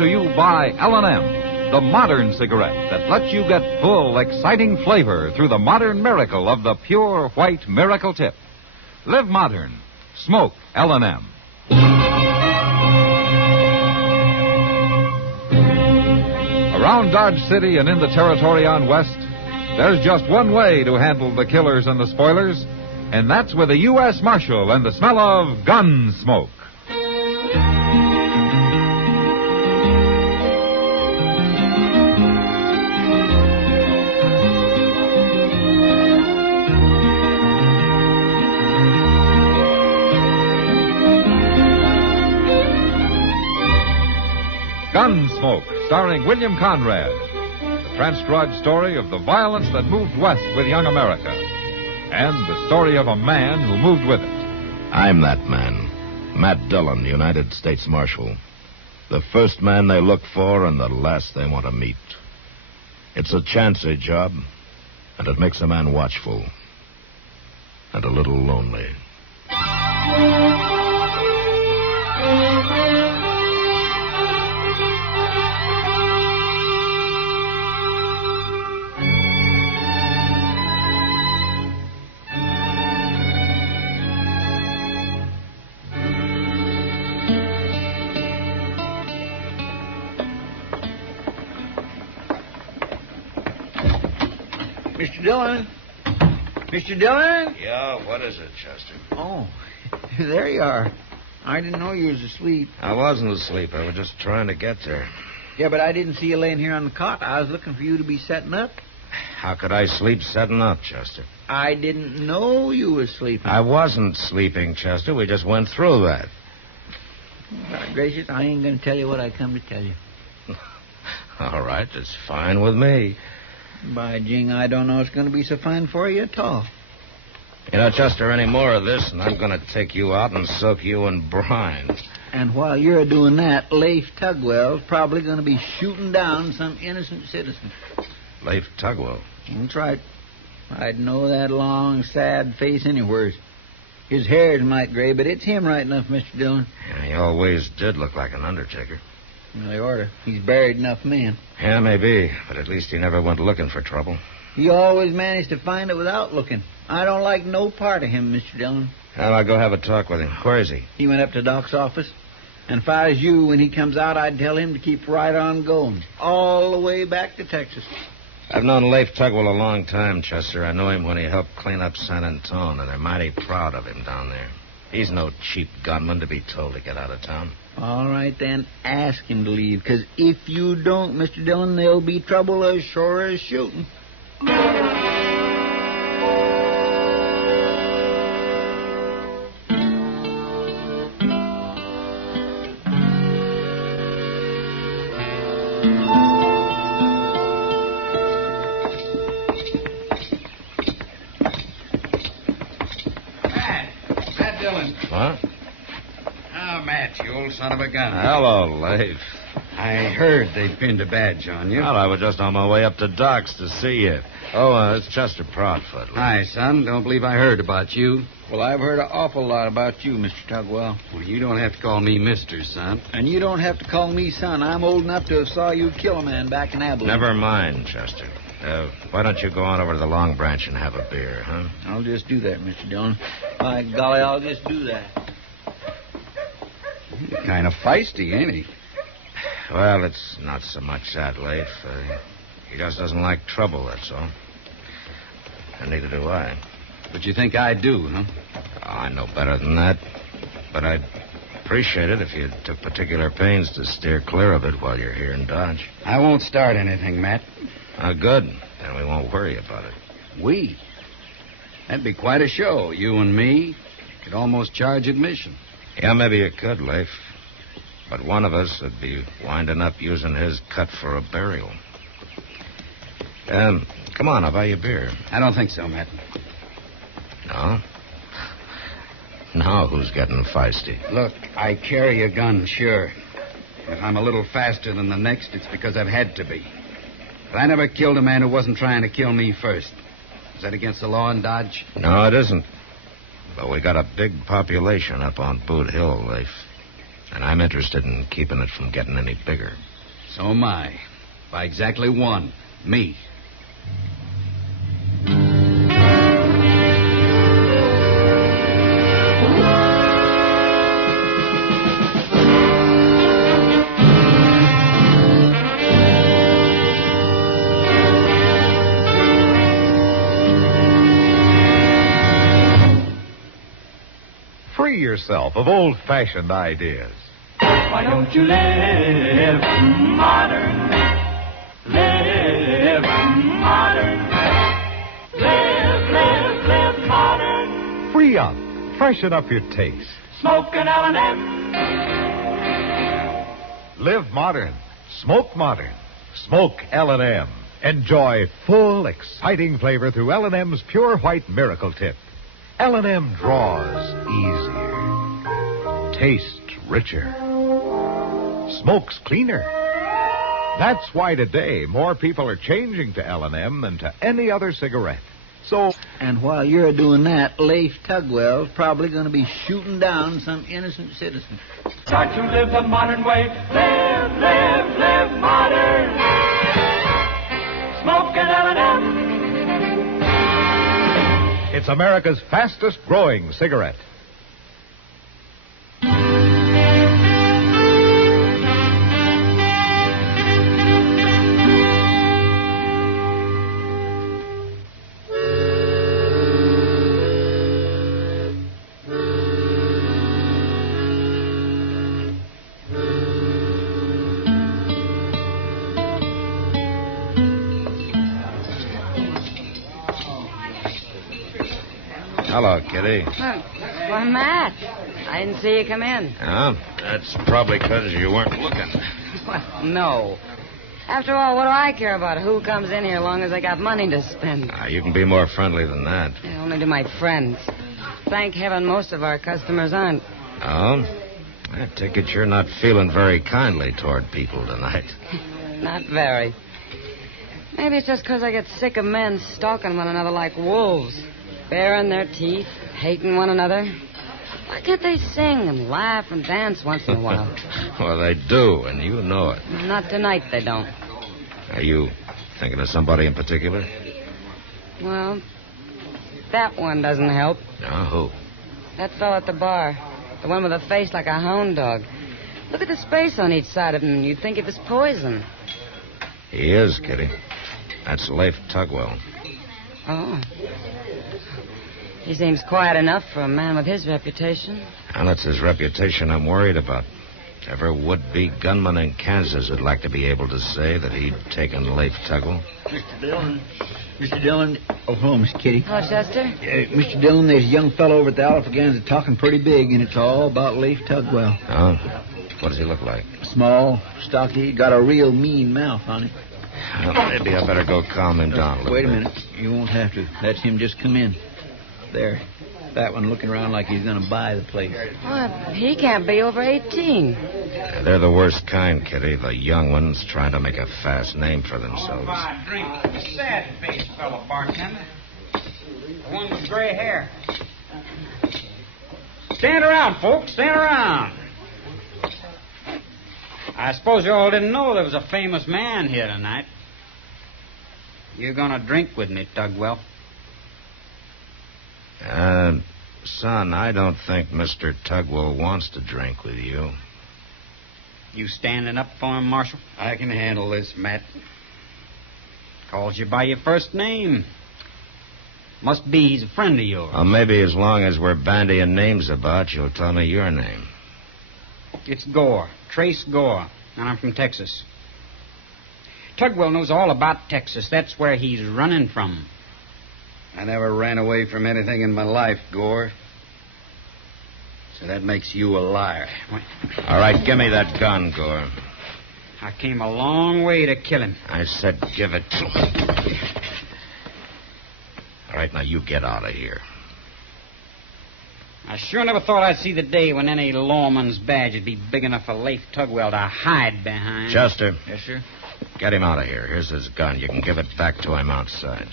to you by L&M, the modern cigarette that lets you get full, exciting flavor through the modern miracle of the pure white Miracle Tip. Live modern. Smoke L&M. Around Dodge City and in the territory on West, there's just one way to handle the killers and the spoilers, and that's with a U.S. Marshal and the smell of Gunsmoke. Gunsmoke, starring William Conrad. The transcribed story of the violence that moved west with young America. And the story of a man who moved with it. I'm that man. Matt Dillon, United States Marshal. The first man they look for and the last they want to meet. It's a chancy job, and it makes a man watchful. And a little lonely. Mr. Dillon? Mr. Dillon? Yeah, what is it, Chester? Oh, there you are. I didn't know you was asleep. I wasn't asleep. I was just trying to get there. Yeah, but I didn't see you laying here on the cot. I was looking for you to be setting up. How could I sleep setting up, Chester? I didn't know you was sleeping. I wasn't sleeping, Chester. We just went through that. God gracious, I ain't going to tell you what I come to tell you. All right, it's fine with me. By jing, I don't know it's going to be so fine for you at all. You know, Chester, any more of this, and I'm going to take you out and soak you in brine. And while you're doing that, Leif Tugwell's probably going to be shooting down some innocent citizen. Leif Tugwell? That's right. I'd know that long, sad face anywheres. His hair's might gray, but it's him right enough, Mr. Dillon. Yeah, he always did look like an undertaker. Well, they orter. He's buried enough men. Yeah, maybe, but at least he never went looking for trouble. He always managed to find it without looking. I don't like no part of him, Mr. Dillon. Well, I'll go have a talk with him. Where is he? He went up to Doc's office. And if I was you, when he comes out, I'd tell him to keep right on going. All the way back to Texas. I've known Leif Tugwell a long time, Chester. I know him when he helped clean up San Antone, and they're mighty proud of him down there. He's no cheap gunman to be told to get out of town. All right, then, ask him to leave, because if you don't, Mr. Dillon, there'll be trouble as sure as shooting. Matt Dillon. What? Oh, Matt, you old son of a gun. Hello, Leif. I heard they pinned a badge on you. Well, I was just on my way up to Doc's to see you. Oh, it's Chester Proudfoot. Hi, son. Don't believe I heard about you. Well, I've heard an awful lot about you, Mr. Tugwell. Well, you don't have to call me Mr., son. And you don't have to call me son. I'm old enough to have saw you kill a man back in Abilene. Never mind, Chester. Why don't you go on over to the Long Branch and have a beer, huh? I'll just do that, Mr. Dillon. By golly, I'll just do that. He's kind of feisty, ain't he? Well, it's not so much that, Leif. He just doesn't like trouble, that's all. And neither do I. But you think I do, huh? Oh, I know better than that. But I'd appreciate it if you took particular pains to steer clear of it while you're here in Dodge. I won't start anything, Matt. Good. Then we won't worry about it. We? That'd be quite a show. You and me could almost charge admission. Yeah, maybe you could, Leif. But one of us would be winding up using his cut for a burial. Come on, I'll buy you a beer. I don't think so, Matt. No? Now who's getting feisty? Look, I carry a gun, sure. If I'm a little faster than the next, it's because I've had to be. But I never killed a man who wasn't trying to kill me first. Is that against the law in Dodge? No, it isn't. But we got a big population up on Boot Hill, Leif. And I'm interested in keeping it from getting any bigger. So am I. By exactly one. Me. Free yourself of old-fashioned ideas. Why don't you live modern? Live modern. Live modern. Free up. Freshen up your taste. Smoke an L&M. Live modern. Smoke modern. Smoke L&M. Enjoy full, exciting flavor through L&M's Pure White Miracle Tip. L&M draws easier. Tastes richer. Smokes cleaner. That's why today more people are changing to L&M than to any other cigarette. So... And while you're doing that, Leif Tugwell's probably going to be shooting down some innocent citizen. Start to live the modern way. Live modern. Smoke an L&M. it's America's fastest growing cigarette. Hello, Kitty. Why, Matt, I didn't see you come in. Yeah, that's probably because you weren't looking. Well, no. After all, what do I care about who comes in here as long as I got money to spend? You can be more friendly than that. Yeah, only to my friends. Thank heaven most of our customers aren't. Oh? I take it you're not feeling very kindly toward people tonight. Not very. Maybe it's just because I get sick of men stalking one another like wolves. Baring their teeth, hating one another. Why can't they sing and laugh and dance once in a while? Well, they do, and you know it. Not tonight, they don't. Are you thinking of somebody in particular? Well, that one doesn't help. Who? That fellow at the bar. The one with a face like a hound dog. Look at the space on each side of him. You'd think it was poison. He is, Kitty. That's Leif Tugwell. Oh. He seems quiet enough for a man with his reputation. And it's his reputation I'm worried about. Every would-be gunman in Kansas would like to be able to say that he'd taken Leif Tugwell. Mr. Dillon. Mr. Dillon. Oh, hello, Miss Kitty. Hello, Chester. Mr. Dillon, there's a young fellow over at the Alphaganza talking pretty big, and it's all about Leif Tugwell. Oh? What does he look like? Small, stocky, got a real mean mouth on him. Well, maybe I better go calm him down a little Wait a bit. minute. You won't have to. That's him just come in. There. That one looking around like he's going to buy the place. Well, he can't be over 18. Yeah, they're the worst kind, Kitty. The young ones trying to make a fast name for themselves. Oh, drink. Sad-faced fellow, bartender. The one with gray hair. Stand around, folks. Stand around. I suppose you all didn't know there was a famous man here tonight. You're going to drink with me, Tugwell. Son, I don't think Mr. Tugwell wants to drink with you. You standing up for him, Marshal? I can handle this, Matt. Calls you by your first name. Must be he's a friend of yours. Well, maybe as long as we're bandying names about, you'll tell me your name. It's Gore. Trace Gore. And I'm from Texas. Tugwell knows all about Texas. That's where he's running from. I never ran away from anything in my life, Gore. So that makes you a liar. All right, give me that gun, Gore. I came a long way to kill him. I said give it to me. All right, now you get out of here. I sure never thought I'd see the day when any lawman's badge would be big enough for Leif Tugwell to hide behind. Chester. Yes, sir? Get him out of here. Here's his gun. You can give it back to him outside.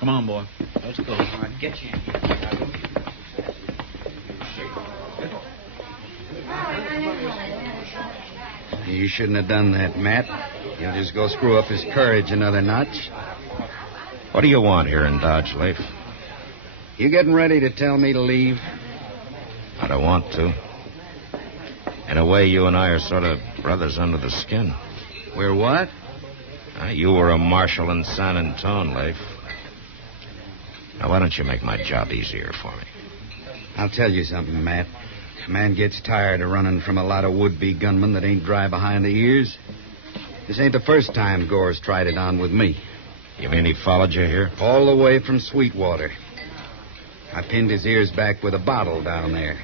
Come on, boy. Let's go. All right, get you in here. You shouldn't have done that, Matt. You'll just go screw up his courage another notch. What do you want here in Dodge, Leif? You getting ready to tell me to leave? I don't want to. In a way, you and I are sort of brothers under the skin. We're what? You were a marshal in San Antone, Leif. Now, why don't you make my job easier for me? I'll tell you something, Matt. A man gets tired of running from a lot of would-be gunmen that ain't dry behind the ears. This ain't the first time Gore's tried it on with me. You mean he followed you here? All the way from Sweetwater. I pinned his ears back with a bottle down there.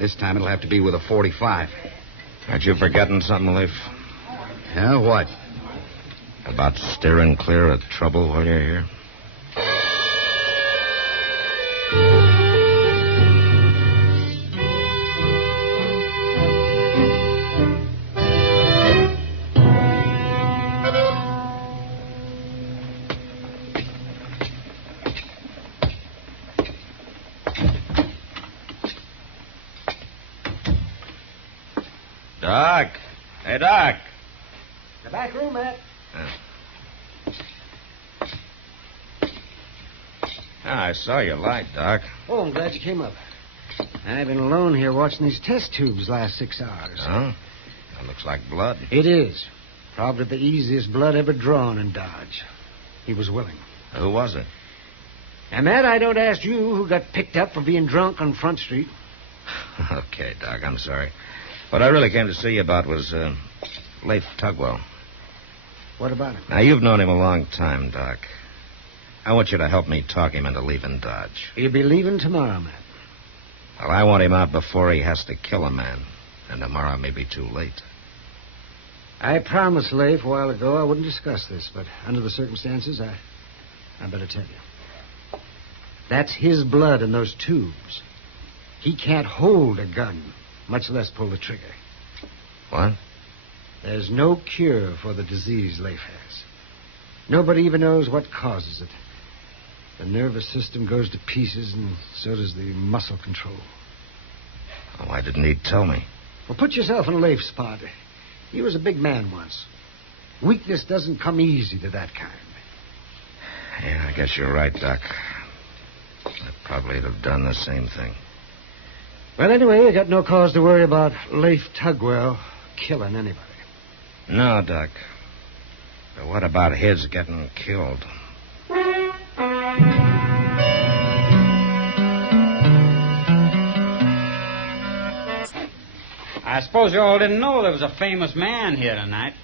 This time it'll have to be with a .45. Aren't you forgetting something, Leif? Yeah, what? About steering clear of trouble while you're here? Doc. Hey, Doc. The back room, Matt. I saw your light, Doc. Oh, I'm glad you came up. I've been alone here watching these test tubes last 6 hours. Huh? That looks like blood. It is. Probably the easiest blood ever drawn in Dodge. He was willing. Who was it? And Matt, I don't ask you who got picked up for being drunk on Front Street. Okay, Doc, I'm sorry. What I really came to see you about was Leif Tugwell. What about him? Now, you've known him a long time, Doc. I want you to help me talk him into leaving Dodge. He'll be leaving tomorrow, Matt. Well, I want him out before he has to kill a man. And tomorrow may be too late. I promised Leif a while ago I wouldn't discuss this, but under the circumstances, I better tell you. That's his blood in those tubes. He can't hold a gun, much less pull the trigger. What? There's no cure for the disease Leif has. Nobody even knows what causes it. The nervous system goes to pieces, and so does the muscle control. Oh, why didn't he tell me? Well, put yourself in Leif's spot. He was a big man once. Weakness doesn't come easy to that kind. Yeah, I guess you're right, Doc. I'd probably have done the same thing. Well, anyway, you got no cause to worry about Leif Tugwell killing anybody. No, Doc. But what about his getting killed? I suppose you all didn't know there was a famous man here tonight.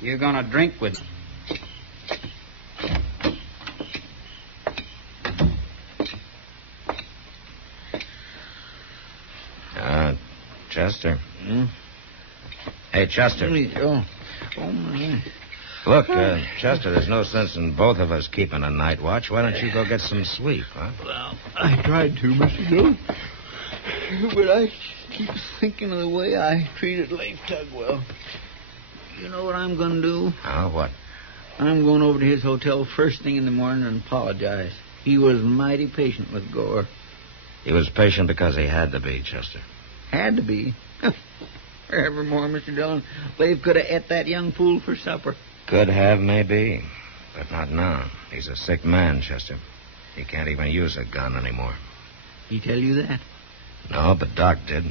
You're going to drink with him. Chester. Hey, Chester. Oh, my. Look, Chester, there's no sense in both of us keeping a night watch. Why don't you go get some sleep, huh? Well, I tried to, Mr. Dillon. But I keep thinking of the way I treated Leif Tugwell. You know what I'm going to do? Oh, what? I'm going over to his hotel first thing in the morning and apologize. He was mighty patient with Gore. He was patient because he had to be, Chester. Had to be. Forevermore, Mr. Dillon. Leif could have ate that young fool for supper. Could have, maybe. But not now. He's a sick man, Chester. He can't even use a gun anymore. He tell you that? No, but Doc did.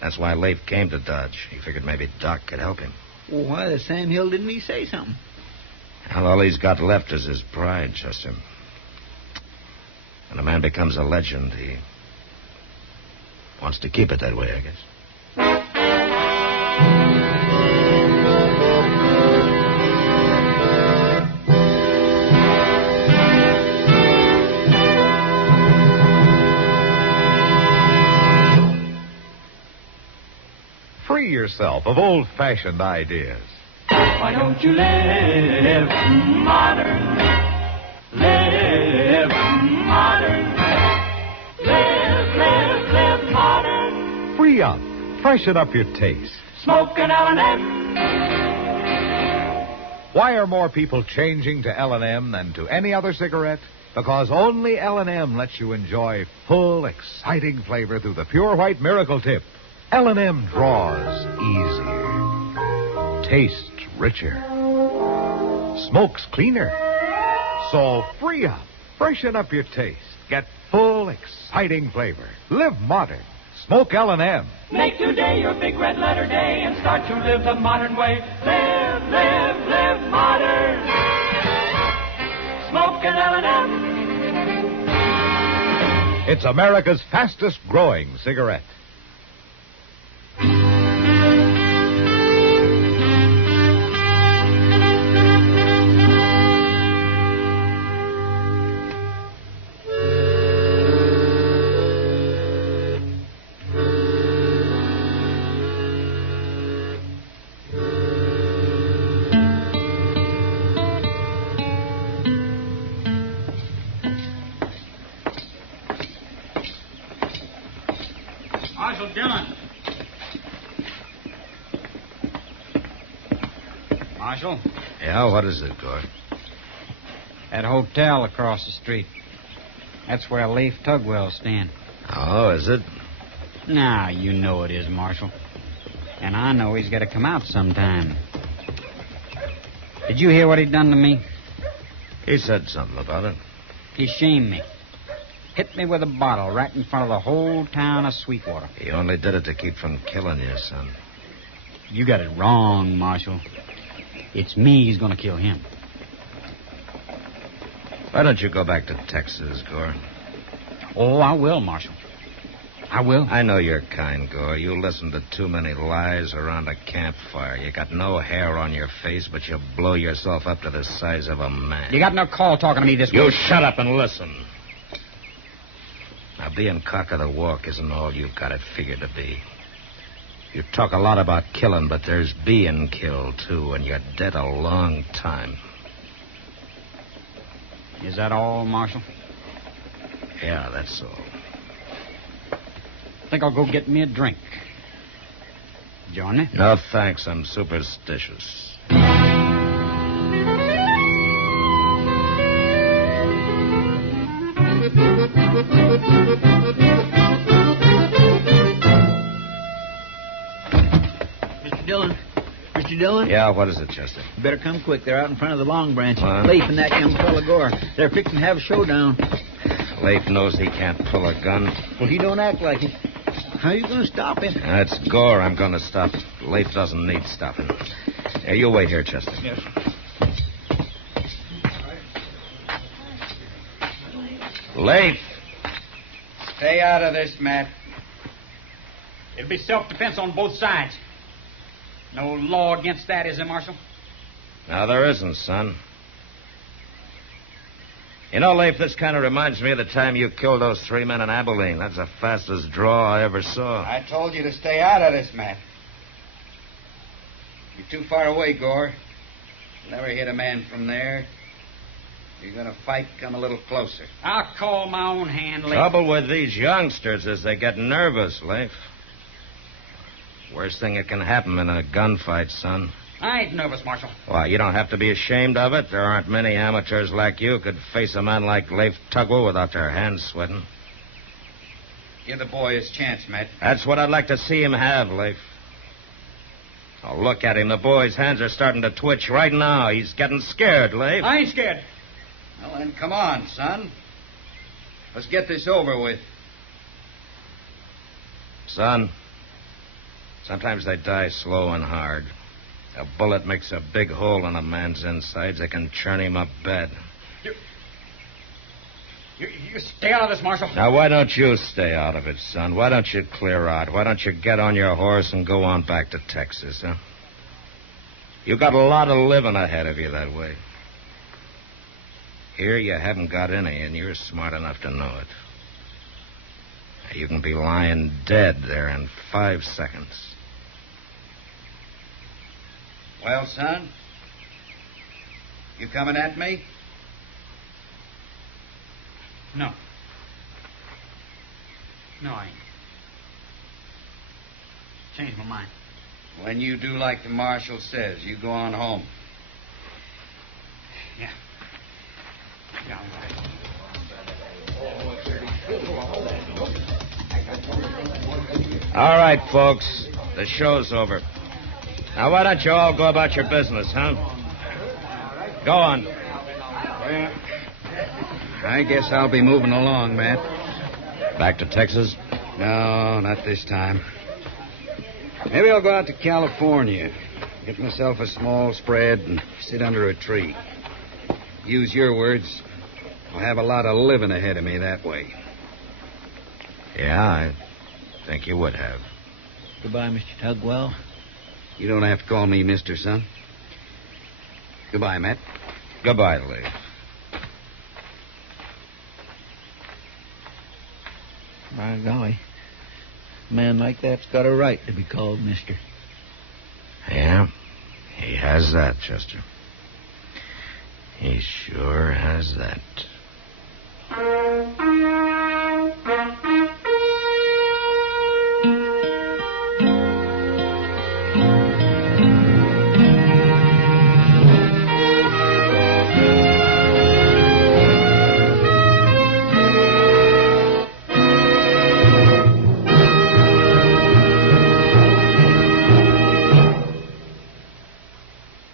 That's why Leif came to Dodge. He figured maybe Doc could help him. Well, why the Sam Hill didn't he say something? Well, all he's got left is his pride, Chester. When a man becomes a legend, he wants to keep it that way, I guess. Free yourself of old-fashioned ideas. Why don't you live modern? Live modern. Live modern. Free up. Freshen up your taste. Smoke an L&M. Why are more people changing to L&M than to any other cigarette? Because only L&M lets you enjoy full, exciting flavor through the pure white miracle tip. L&M draws easier. tastes richer. Smoke's cleaner. So free up. Freshen up your taste. Get full, exciting flavor. Live modern. Smoke L&M. Make today your big red letter day and start to live the modern way. Live, live, live modern. Smoke an L&M. It's America's fastest growing cigarette. Marshal Dillon. Marshal, Yeah, what is it, Gore? that hotel across the street. That's where Leif Tugwell's staying. Oh, is it? Now, you know it is, Marshal. And I know he's got to come out sometime. Did you hear what he done to me? He said something about it. He shamed me. Hit me with a bottle right in front of the whole town of Sweetwater. He only did it to keep from killing you, son. You got it wrong, Marshal. It's me he's going to kill him. Why don't you go back to Texas, Gore? Oh, I will, Marshal. I will. I know you're kind, Gore. You listen to too many lies around a campfire. You got no hair on your face, but you blow yourself up to the size of a man. You got no call talking to me this way. You shut up and listen. Now, being cock of the walk isn't all you've got it figured to be. You talk a lot about killing, but there's being killed, too, and you're dead a long time. Is that all, Marshal? Yeah, that's all. I think I'll go get me a drink. Join me? No, thanks. I'm superstitious. Mr. Dillon. Mr. Dillon? Yeah, what is it, Chester? You better come quick. They're out in front of the Long Branch. What? Leif and that young fella Gore. They're fixing to have a showdown. Leif knows he can't pull a gun. Well, he don't act like it. How are you going to stop him? That's Gore I'm going to stop. Leif doesn't need stopping. Yeah, you wait here, Chester. Yes. Leif! Stay out of this, Matt. It'll be self-defense on both sides. No law against that, is there, Marshal? No, there isn't, son. You know, Leif, this kind of reminds me of the time you killed those 3 men in Abilene. That's the fastest draw I ever saw. I told you to stay out of this, Matt. You're too far away, Gore. You'll never hit a man from there. You're going to fight, come a little closer. I'll call my own hand, Leif. Trouble with these youngsters is they get nervous, Leif. Worst thing that can happen in a gunfight, son. I ain't nervous, Marshal. Why, you don't have to be ashamed of it. There aren't many amateurs like you could face a man like Leif Tugwell without their hands sweating. Give the boy his chance, Matt. That's what I'd like to see him have, Leif. Oh, look at him. The boy's hands are starting to twitch right now. He's getting scared, Leif. I ain't scared. Well, then, come on, son. Let's get this over with. Son, sometimes they die slow and hard. A bullet makes a big hole in a man's insides that can churn him up bad. You stay out of this, Marshal. Now, why don't you stay out of it, son? Why don't you clear out? Why don't you get on your horse and go on back to Texas, huh? You got a lot of living ahead of you that way. Here you haven't got any, and you're smart enough to know it. You can be lying dead there in 5 seconds. Well, son? You coming at me? No. No, I ain't. Changed my mind. When you do like the marshal says, you go on home. Yeah. Yeah, all right. All right, folks. The show's over. Now, why don't you all go about your business, huh? Go on. Well, I guess I'll be moving along, Matt. Back to Texas? No, not this time. Maybe I'll go out to California, get myself a small spread, and sit under a tree. Use your words, I'll have a lot of living ahead of me that way. Yeah, I think you would have. Goodbye, Mr. Tugwell. You don't have to call me Mr. Son. Goodbye, Matt. Goodbye, Leif. By golly, a man like that's got a right to be called Mister. Yeah, he has that, Chester. He sure has that.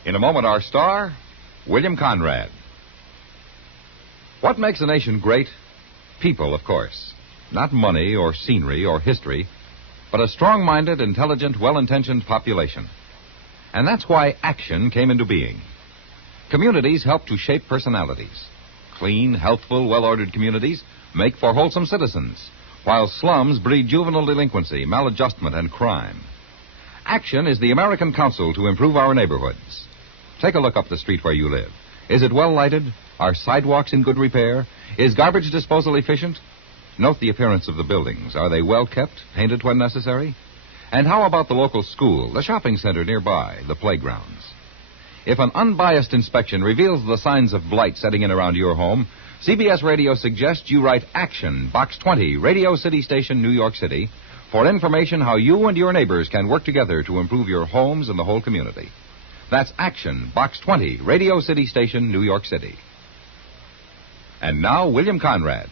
In a moment, our star, William Conrad. What makes a nation great? People, of course. Not money or scenery or history, but a strong-minded, intelligent, well-intentioned population. And that's why action came into being. Communities help to shape personalities. Clean, healthful, well-ordered communities make for wholesome citizens, while slums breed juvenile delinquency, maladjustment, and crime. Action is the American Council to improve our neighborhoods. Take a look up the street where you live. Is it well lighted? Are sidewalks in good repair? Is garbage disposal efficient? Note the appearance of the buildings. Are they well kept, painted when necessary? And how about the local school, the shopping center nearby, the playgrounds? If an unbiased inspection reveals the signs of blight setting in around your home, CBS Radio suggests you write Action, Box 20, Radio City Station, New York City, for information how you and your neighbors can work together to improve your homes and the whole community. That's Action, Box 20, Radio City Station, New York City. And now, William Conrad.